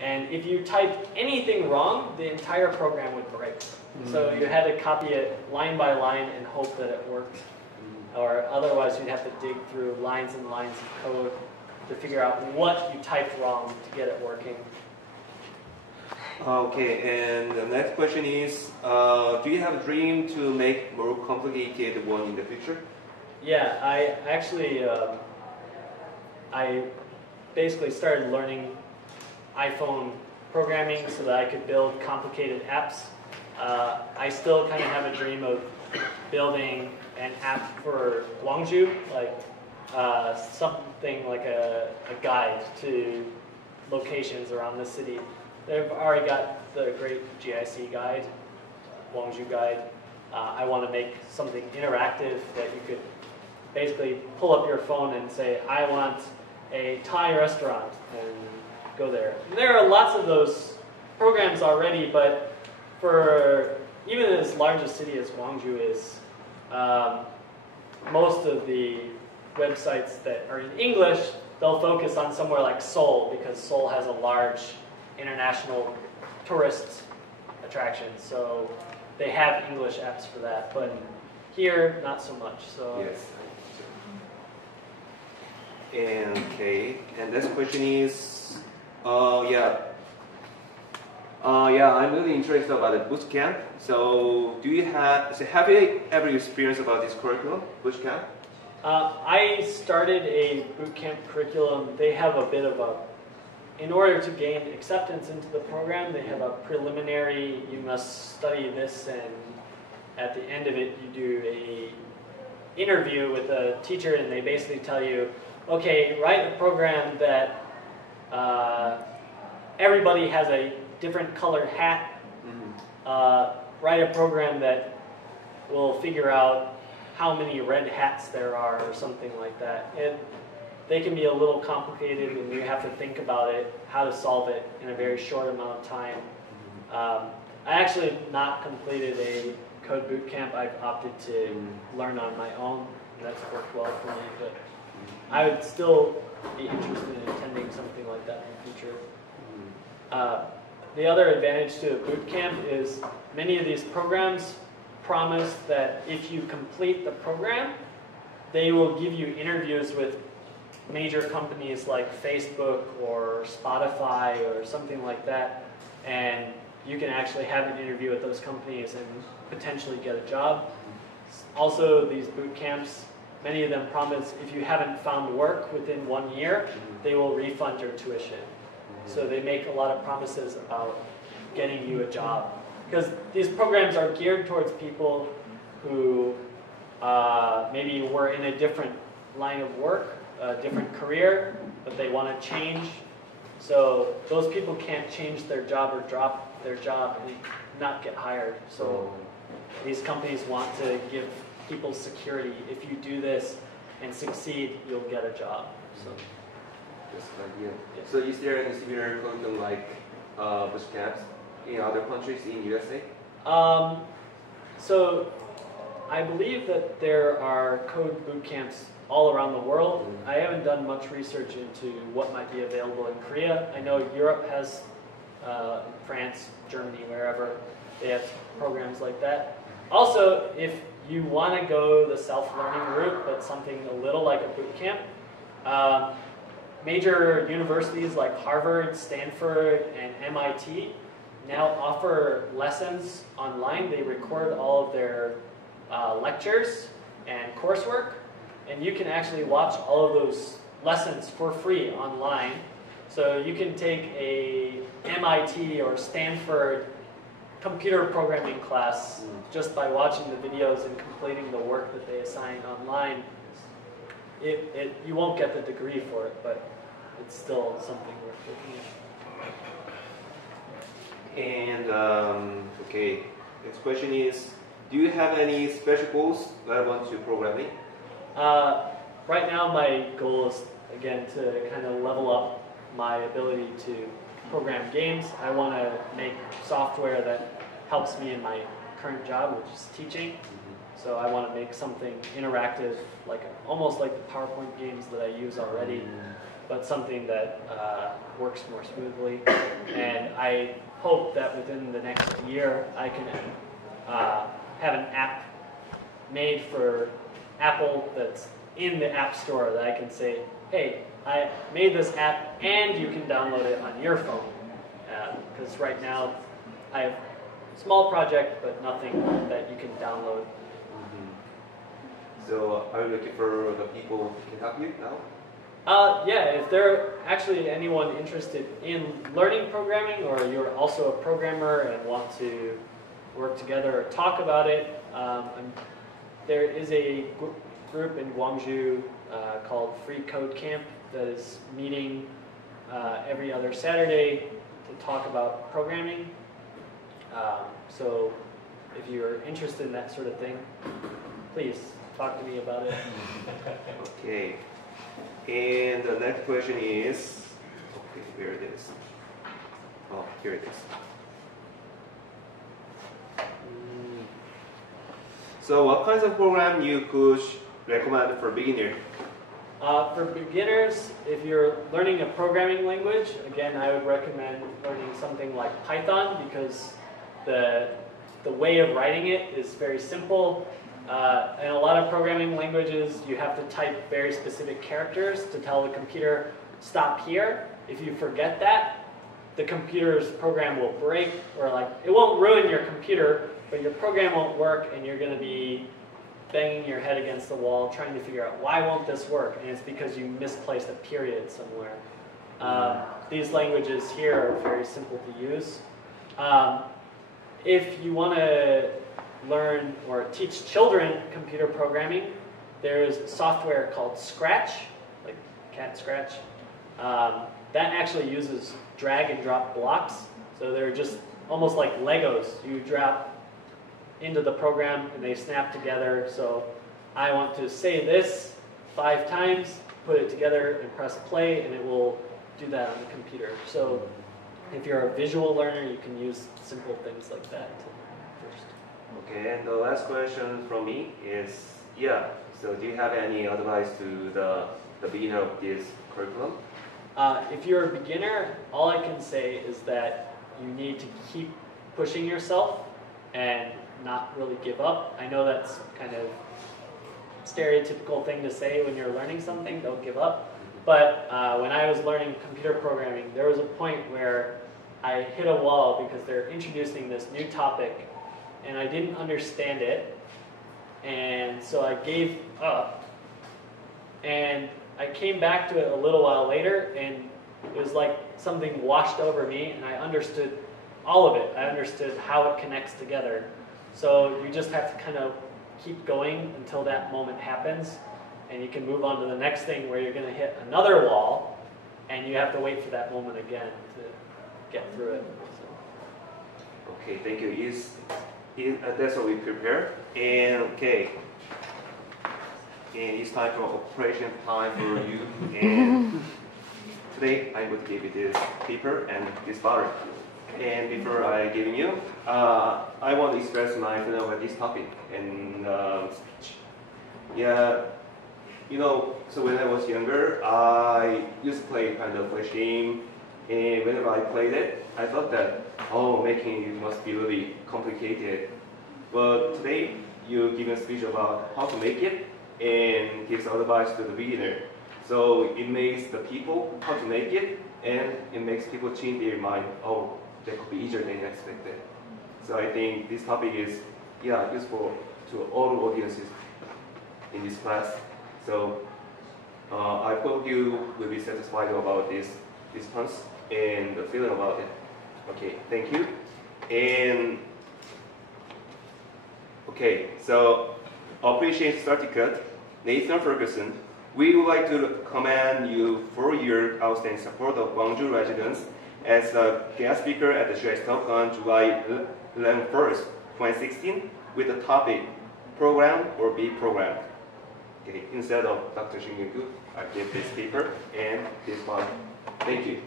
And if you typed anything wrong, the entire program would break. So you had to copy it line by line and hope that it worked. Or otherwise you'd have to dig through lines and lines of code to figure out what you typed wrong to get it working. Okay, and the next question is, do you have a dream to make more complicated one in the future? Yeah, I actually, I basically started learning iPhone programming so that I could build complicated apps. I still kind of have a dream of building an app for Gwangju, like something like a guide to locations around the city. They've already got the great GIC guide, Gwangju guide. I want to make something interactive that you could basically pull up your phone and say, I want a Thai restaurant, and go there. And there are lots of those programs already, but for even as large a city as Gwangju is, most of the websites that are in English, they'll focus on somewhere like Seoul, because Seoul has a large international tourist attraction. So they have English apps for that, but here, not so much. So yes. And okay, and this question is, I'm really interested about the boot camp. So have you ever experienced about this curriculum, boot camp? I started a boot camp curriculum. They have a bit of in order to gain acceptance into the program, they have a preliminary, you must study this, and at the end of it, you do a interview with a teacher, and they basically tell you, okay, write a program that everybody has a different colored hat. Write a program that will figure out how many red hats there are, or something like that. They can be a little complicated, and you have to think about it, how to solve it in a very short amount of time. I actually have not completed a code boot camp. I've opted to learn on my own, and that's worked well for me. But I would still be interested in attending something like that in the future. The other advantage to a boot camp is many of these programs promise that if you complete the program, they will give you interviews with major companies like Facebook or Spotify or something like that, and you can actually have an interview with those companies and potentially get a job. Also, these boot camps, many of them promise if you haven't found work within 1 year, they will refund your tuition. So they make a lot of promises about getting you a job. Because these programs are geared towards people who maybe were in a different line of work, a different career, but they want to change. So those people can't change their job or drop their job and not get hired. So these companies want to give people security. If you do this and succeed, you'll get a job. So that's an idea. Yeah. So is there any similar curriculum like boot camps in other countries in USA? So I believe that there are code boot camps all around the world. I haven't done much research into what might be available in Korea. I know Europe has, France, Germany, wherever, they have programs like that. Also, if you want to go the self-learning route, but something a little like a boot camp, major universities like Harvard, Stanford, and MIT now offer lessons online. They record all of their lectures and coursework, and you can actually watch all of those lessons for free online. So you can take a MIT or Stanford computer programming class just by watching the videos and completing the work that they assign online. You won't get the degree for it, but it's still something worth looking at. And okay, next question is, do you have any special goals relevant to programming? Right now my goal is, again, to kind of level up my ability to program games. I want to make software that helps me in my current job, which is teaching. So I want to make something interactive, like almost like the PowerPoint games that I use already, but something that works more smoothly. I hope that within the next year I can have an app made for Apple that's in the App Store that I can say, hey, I made this app and you can download it on your phone. Because right now I have a small project but nothing that you can download. So are you looking for the people who can help you now? Yeah, if there actually anyone interested in learning programming, or you're also a programmer and want to work together or talk about it, there is a group in Gwangju called Free Code Camp that is meeting every other Saturday to talk about programming. So if you're interested in that sort of thing, please talk to me about it. Okay. And the next question is, okay, where it is? Oh, here it is. So what kinds of program you could recommend for beginner? For beginners, if you're learning a programming language, again, I would recommend learning something like Python, because the way of writing it is very simple. In a lot of programming languages, you have to type very specific characters to tell the computer, stop here. If you forget that, the computer's program will break, or like, it won't ruin your computer, but your program won't work, and you're going to be banging your head against the wall trying to figure out, why won't this work? And it's because you misplaced a period somewhere. These languages here are very simple to use. If you want to learn or teach children computer programming, there's software called Scratch, like Cat Scratch. That actually uses drag and drop blocks. So they're just almost like Legos. You drop into the program and they snap together. So I want to say this 5 times, put it together and press play, and it will do that on the computer. So if you're a visual learner, you can use simple things like that first. Okay, and the last question from me is, so do you have any advice to the beginner of this curriculum? If you're a beginner, all I can say is that you need to keep pushing yourself and not really give up. I know that's kind of stereotypical thing to say when you're learning something, don't give up. But when I was learning computer programming, there was a point where I hit a wall because they're introducing this new topic and I didn't understand it, and so I gave up. And I came back to it a little while later, and it was like something washed over me, and I understood all of it. I understood how it connects together. So you just have to kind of keep going until that moment happens, and you can move on to the next thing where you're going to hit another wall, and you have to wait for that moment again to get through it. So. Okay, thank you. That's what we prepare. And okay, and it's time for operation time for you. And today I'm going to give you this paper and this butter. And before I give you, I want to express my feeling about this topic. And so when I was younger, I used to play kind of flash game. And whenever I played it, I thought that, making it must be really complicated. But today, you give a speech about how to make it and gives advice to the beginner. So it makes the people how to make it, and it makes people change their mind. That could be easier than expected. So I think this topic is useful to all audiences in this class. So I hope you will be satisfied about this response and the feeling about it. Okay, thank you. And okay, so appreciate certificate, Nathan Fulkerson. We would like to commend you for your outstanding support of Gwangju residents as a guest speaker at the GICTALK on July 11st, 2016, with the topic Program or Be Programmed. Okay, instead of Dr. Shin Yoon-gu, I give this paper and this one. Thank you.